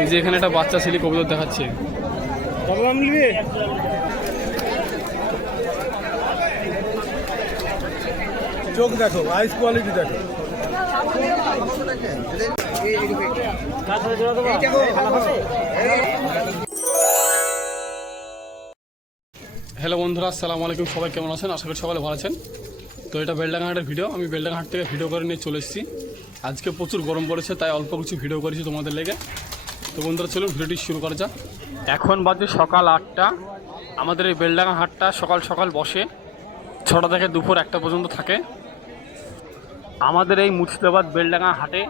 এই যে এখানে একটা বাচ্চা ছেলে কবুতর দেখাচ্ছে। চোখ দেখো, আইস কোয়ালিটি দেখো। হ্যালো বন্ধুরা, আসসালামু আলাইকুম। সবাই কেমন আছেন? আশা করি সকালে ভালো আছেন। তো এটা বেলডাঙ্গা হাটের ভিডিও। আমি বেলডাঙ্গা হাট থেকে ভিডিও করে নিয়ে চলে এসেছি। আজকে প্রচুর গরম পড়েছে, তাই অল্প কিছু ভিডিও করেছি তোমাদের লেগে। তো বন্ধুরা চলুন ভিডিওটি শুরু করা যাক। এখন বাজে সকাল 8টা। আমাদের এই বেলডাঙ্গা হাটটা সকাল সকাল বসে, 6টা থেকে দুপুর 1টা পর্যন্ত থাকে। আমাদের এই মুর্শিদাবাদ বেলডাঙ্গা হাটে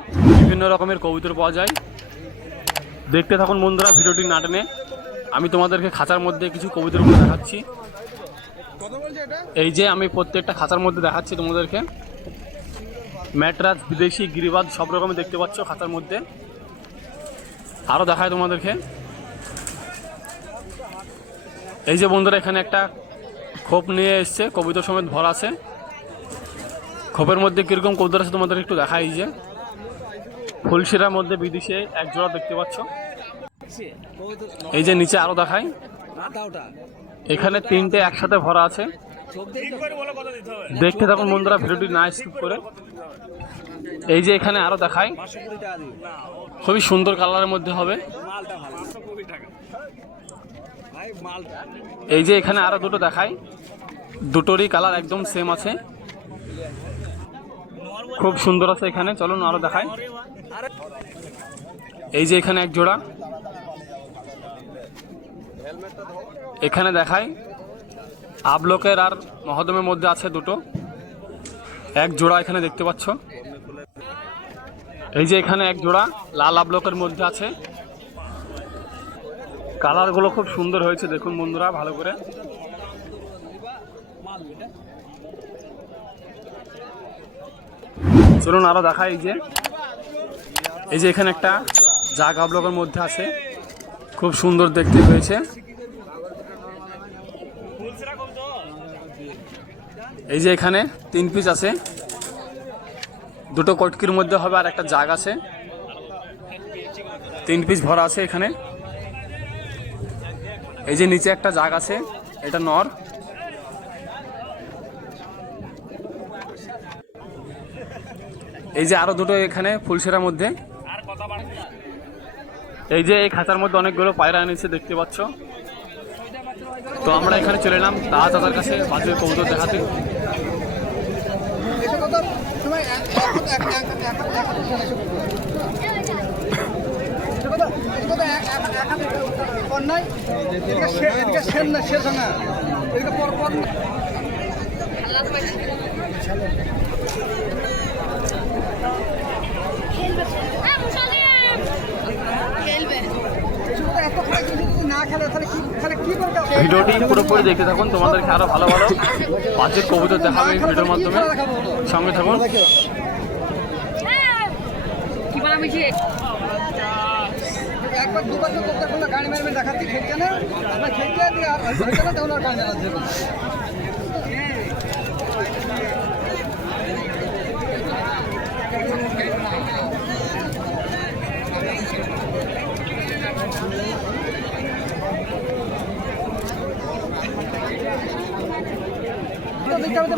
বিভিন্ন রকমের কবুতর পাওয়া যায়। দেখতে থাকুন বন্ধুরা, ভিডিওটি না টেনে। আমি তোমাদেরকে খাঁচার মধ্যে কিছু কবুতরগুলো দেখাচ্ছি। এই যে আমি প্রত্যেকটা খাঁচার মধ্যে দেখাচ্ছি তোমাদেরকে। ম্যাটরাজ, বিদেশি, গিরিবাজ সব রকমের দেখতে পাচ্ছ খাঁচার মধ্যে। আরও দেখায় তোমাদেরকে। এই যে বন্ধুরা, এখানে একটা খোপ নিয়ে এসছে, কবুতর সমেত ভরা আছে। খোপের মধ্যে কীরকম কবুতর আছে তোমাদের একটু দেখাই। এই যে ফুলশিরার মধ্যে বিদেশে এক জোড়া দেখতে পাচ্ছ। এই যে নিচে আরও দেখাই, এখানে 3টে একসাথে ভরা আছে। দেখতে থাকুন বন্ধুরা, ভিডিওটি না স্কিপ করে। এই যে এখানে আরও দেখাই, খুবই সুন্দর কালারের মধ্যে হবে। এই যে এখানে আরো দুটো দেখাই, দুটোরই কালার একদম সেম আছে, খুব সুন্দর আছে। এখানে চলুন আরো দেখাই। এই যে এখানে এক জোড়া, এখানে দেখাই আবলোকের আর মহদমের মধ্যে আছে দুটো, এক জোড়া এখানে দেখতে পাচ্ছ। এই যে এখানে এক জোড়া লাল আবলোকের মধ্যে আছে। কালারগুলো খুব সুন্দর হয়েছে, দেখুন বন্ধুরা ভালো করে। চলুন আরো দেখাই। এই যে এখানে একটা জাগ আবলোকের মধ্যে আছে, খুব সুন্দর দেখতে হয়েছে। এই যে এখানে 3 পিস আছে, দুটো কটকির মধ্যে হবে আর একটা জাগ আছে। 3 পিস ভরা আছে এখানে। এই যে নিচে একটা জাগ আছে, এটা নর। এই যে আরো দুটো এখানে ফুলসেরার মধ্যে। এই যে এই খাঁচার মধ্যে অনেকগুলো পায়রা এনেছে দেখতে পাচ্ছ। তো আমরা এখানে চলে এলাম তাহা দাদার কাছে বাজের কবুতর দেখাতে। ভিডিওটি পুরোপুরি দেখতে থাকুন, তোমাদেরকে আরো ভালো ভালো বাজের কবুতর দেখাবে এই ভিডিওর মাধ্যমে। সঙ্গে থাকুন। একবার দুবার গাড়ি মারবে দেখাচ্ছি, খেলছে না খেলছে না, তখন আর গাড়ি মারাচ্ছে।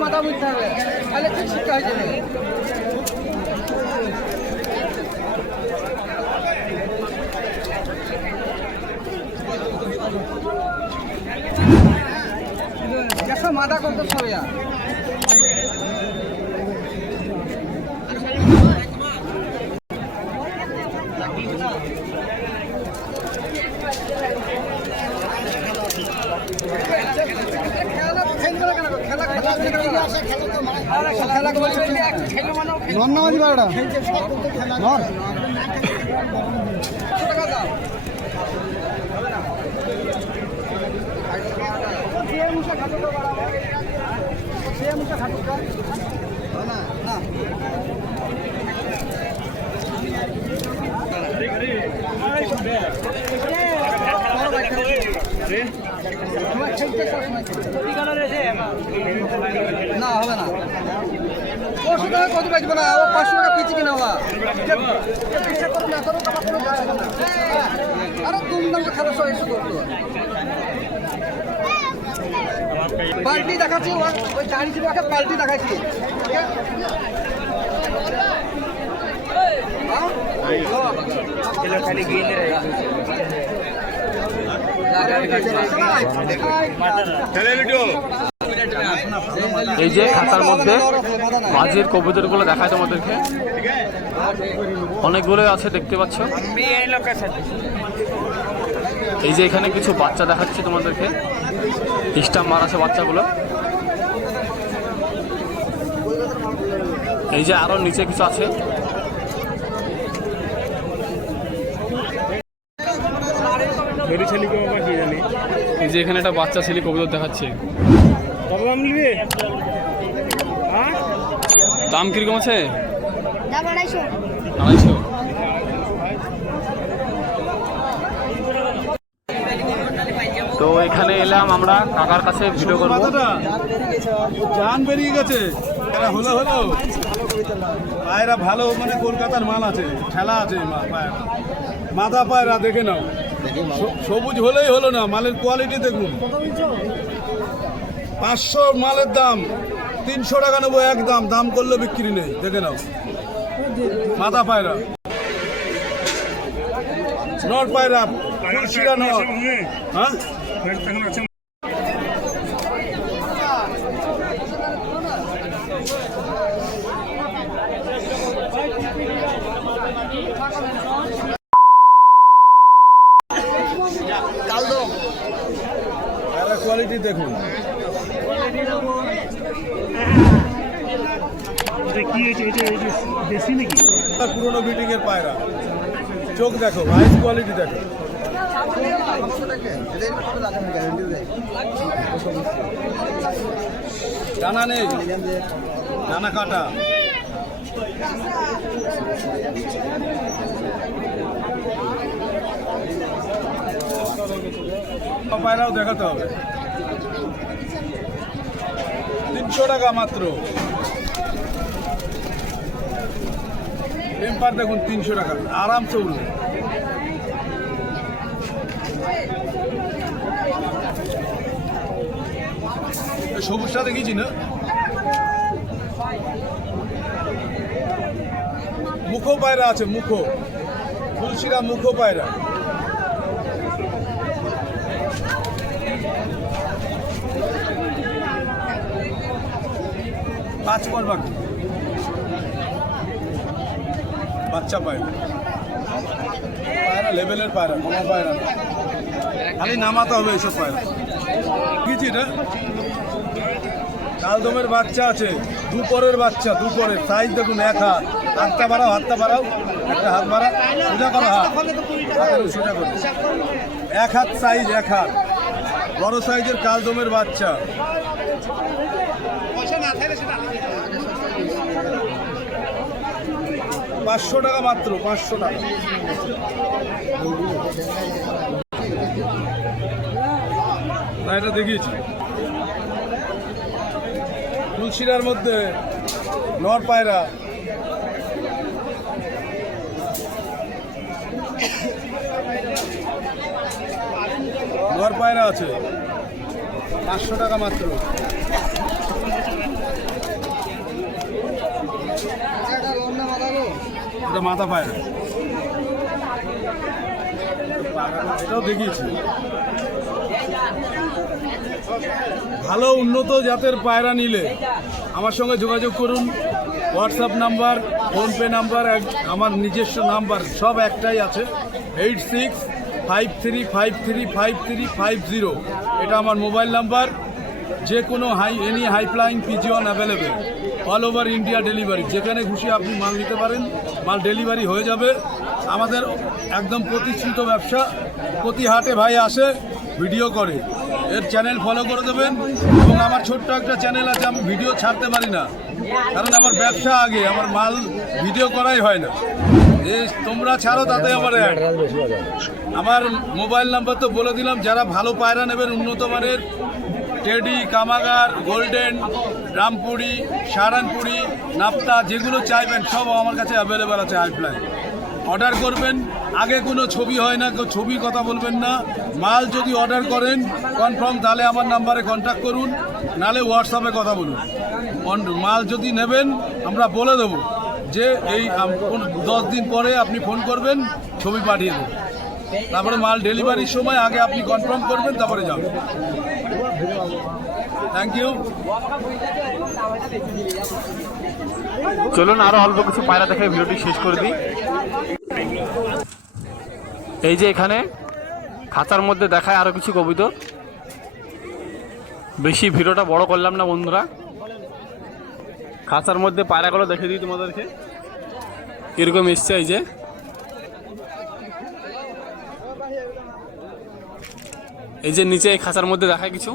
মাথা বুঝতে হবে, তাহলে ঠিক শিক্ষা হয়ে যাবে। মাথা করতে হবে। নন্নামাজি বারোটা নর না হবে না, 500 টাকা কত পাইবে না, 500 টাকা দেখাচ্ছি কিনা বাবা বিশ্বাস করো না করো আমার কোনো যায় আসে না আরো দুমদাম করে খেলা সব এসে করতো পাল্টি দেখাচ্ছি ওই গাড়ি ছিল একটা পাল্টি দেখাচ্ছি ঠিক আছে खाली गेंद এই যে খাতার মধ্যে মাঝের কবুতরগুলো দেখায় তোমাদেরকে, অনেকগুলো আছে দেখতে পাচ্ছ। এই যে এখানে কিছু বাচ্চা দেখাচ্ছি তোমাদেরকে, স্টাম্প মার আছে বাচ্চাগুলো। এই যে আরো নিচে কিছু আছে। এই যে এখানে একটা বাচ্চা ছেলে কবুতর দেখাচ্ছে। দাম কিরকম আছে? দাম 250। 250। তো এখানে এলাম আমরা কাকার কাছে ভিডিও করবো। জান বেরিয়ে গেছে, এরা হলো হলো পায়রা ভালো, মানে কলকাতার মাল আছে, ঠেলা আছে পায়রা, মাথা পায়রা দেখে নাও, সবুজ হলেই হলো না, মালের কোয়ালিটি দেখুন। 500 মালের দাম, 300 টাকা নেবো একদম, দাম করলে বিক্রি নেই, দেখে নাও মাথা পায়রা, নর পায়রা, ফুলশিরা নর। হ্যাঁ কোয়ালিটি দেখুন। পুরোনো বিল্ডিং এর পায়রা, চোখ দেখো, হাই কোয়ালিটি দেখো। ডানা নেই, ডানা কাটা। পায়রাও দেখাতে হবে। 300 টাকা মাত্র। টেম্পার দেখুন 300 টাকা, আরামসে উঠবে। সবুজটা দেখেছি না, মুখো পায়রা আছে, মুখো ফুলশিরা মুখো পায়রা। পাঁচ পর বাকি বাচ্চা পায়রা, পায়রা লেভেলের পায়রা, কোনো পায়রা না, খালি নামাতে হবে এইসব পায়রা। বুঝছি না, কালদমের বাচ্চা আছে, দুপরের বাচ্চা, দুপরের সাইজ দেখুন, এক হাত, হাতটা বাড়াও, হাতটা বাড়াও, একটা হাত বাড়াও, সোজা করো, হাত সোজা করো, এক হাত সাইজ, এক হাত, বড় সাইজের কালদমের বাচ্চা। 500 টাকা মাত্র, 500 টাকা। না এটা দেখিয়েছি। ফুলশিরার মধ্যে নর পায়রা, নর পায়রা আছে, 500 টাকা মাত্র। এটা মাথা পায়রা, এটাও দেখিয়েছি। ভালো উন্নত জাতের পায়রা নিলে আমার সঙ্গে যোগাযোগ করুন। হোয়াটসঅ্যাপ নাম্বার, ফোনপে নাম্বার, আমার নিজস্ব নাম্বার সব একটাই আছে, 8653535350। এটা আমার মোবাইল নাম্বার। যে কোনো any high flying pigeon available, all over India delivery, যেখানে খুশি আপনি মাল নিতে পারেন, মাল ডেলিভারি হয়ে যাবে। আমাদের একদম প্রতিষ্ঠিত ব্যবসা, প্রতি হাটে ভাই আসে, ভিডিও করে, এর চ্যানেল ফলো করে দেবেন। এবং আমার ছোট্ট একটা চ্যানেল আছে, আমি ভিডিও ছাড়তে পারি না, কারণ আমার ব্যবসা আগে, আমার মাল ভিডিও করাই হয় না। তোমরা ছাড়ো তাতে আমার আমার মোবাইল নাম্বার তো বলে দিলাম। যারা ভালো পায়রা নেবেন, উন্নত মানের টেডি, কামাগার, গোল্ডেন, রামপুরি, সাহারানপুরি, নাপ্তা যেগুলো চাইবেন সব আমার কাছে অ্যাভেলেবেল আছে হাইফ্লাই। অর্ডার করবেন, আগে কোনো ছবি হয় না, কেউ ছবির কথা বলবেন না। মাল যদি অর্ডার করেন কনফার্ম, তাহলে আমার নাম্বারে কন্ট্যাক্ট করুন, নাহলে হোয়াটসঅ্যাপে কথা বলুন। মাল যদি নেবেন আমরা বলে দেবো যে এই 10 দিন পরে আপনি ফোন করবেন, ছবি পাঠিয়ে দেবেন। তারপরে মাল ডেলিভারির সময় আগে আপনি কনফার্ম করবেন, তারপরে যাবেন। Thank you. চলুন আরো অল্প কিছু পায়রা দেখে ভিডিওটি শেষ করে দিই। এই যে এখানে খাঁচার মধ্যে দেখায় আরো কিছু কবুতর। বেশি ভিডিওটা বড় করলাম না বন্ধুরা, খাঁচার মধ্যে পায়রাগুলো দেখে দিই তোমাদেরকে কিরকম এসছে। এই যে নিচে এই খাঁচার মধ্যে দেখায় কিছু,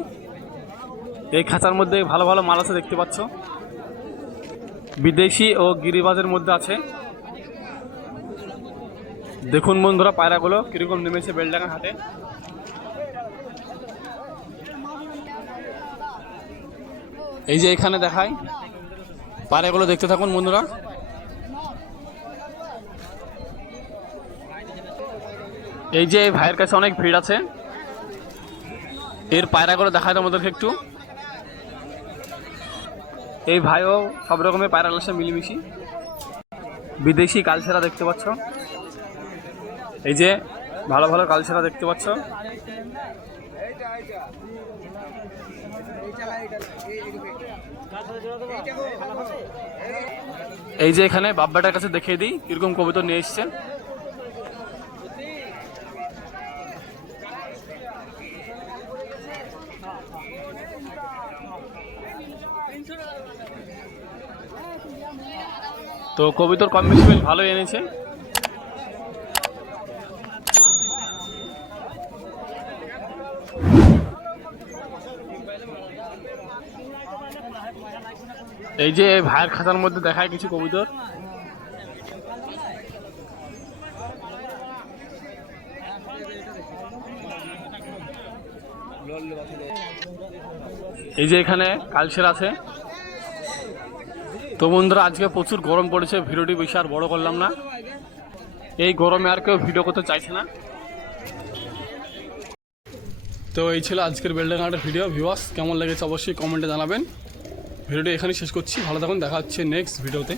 এই খাঁচার মধ্যে ভালো ভালো মাল আছে দেখতে পাচ্ছ, বিদেশি ও গিরিবাজের মধ্যে আছে। দেখুন বন্ধুরা পায়রাগুলো কিরকম নেমেছে বেলডাঙ্গা হাটে। এই যে এখানে দেখায় পায়রাগুলো, দেখতে থাকুন বন্ধুরা। এই যে এই ভাইয়ের কাছে অনেক ভিড় আছে, এর পায়রাগুলো দেখায় তোমাদেরকে একটু। এই ভাইও সব রকমের পায়রা আসে মিলিমিশি, বিদেশি কালছেরা দেখতে পাচ্ছ, এই যে ভালো ভালো কালছেরা দেখতে পাচ্ছ। এই যে এখানে বাব্বাটার কাছে দেখিয়ে দিই কিরকম কবুতর নিয়ে এসছে। তো কবুতর কম বেশি বেশ ভালোই এনেছে। এই যে ভাইয়ের খাতার মধ্যে দেখায় কিছু কবুতর। এই যে এখানে কালশের আছে। তো বন্ধুরা আজকে প্রচুর গরম পড়েছে, ভিডিওটি বেশি আর বড় করলাম না, এই গরমে আর কেউ ভিডিও করতে চাইছে না। তো এই ছিল আজকের বেলডাঙ্গা হাটের ভিডিও। ভিউয়ার্স কেমন লেগেছে অবশ্যই কমেন্টে জানাবেন। ভিডিওটি এখানেই শেষ করছি, ভালো থাকুন, দেখা হচ্ছে নেক্সট ভিডিওতে।